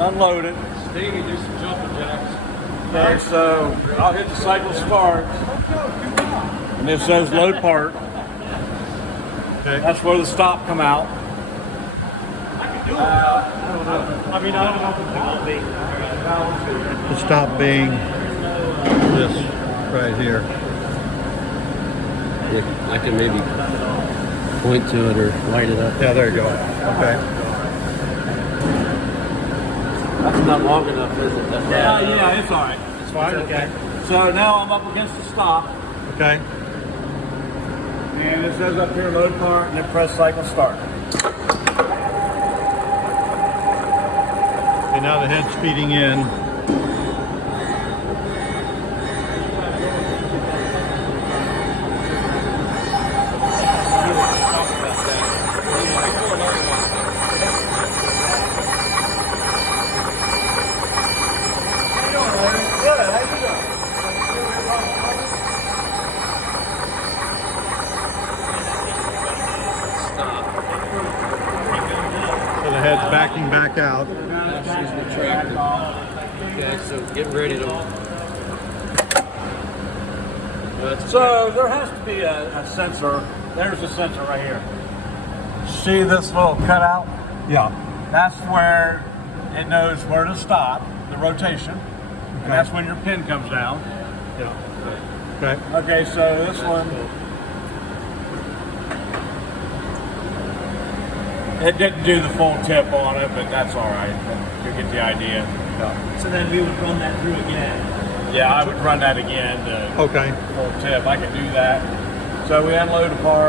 unload it. Stevie, do some jumping jacks. Okay, so I'll hit the cycle start, and this says load part. Okay. That's where the stop come out. I mean, I don't know if it will be. The stop being this right here. Yeah, I can maybe point to it or light it up. Yeah, there you go. Okay. That's not long enough, is it? That's Yeah, it's all right. It's fine. Okay. So now I'm up against the stop, Okay. and it says up here load part, and then press cycle start. And now the head's feeding in. So the head's backing back out. She's retracted. Okay, so get ready to. So there has to be a sensor. There's a sensor right here. See this little cutout? Yeah. That's where it knows where to stop, the rotation. And that's when your pin comes down. Okay. Okay, so this one, it didn't do the full tip on it, but that's all right. You get the idea. So then we would run that through again. Yeah, I would run that again to Okay. full tip. I could do that. So we unload the part.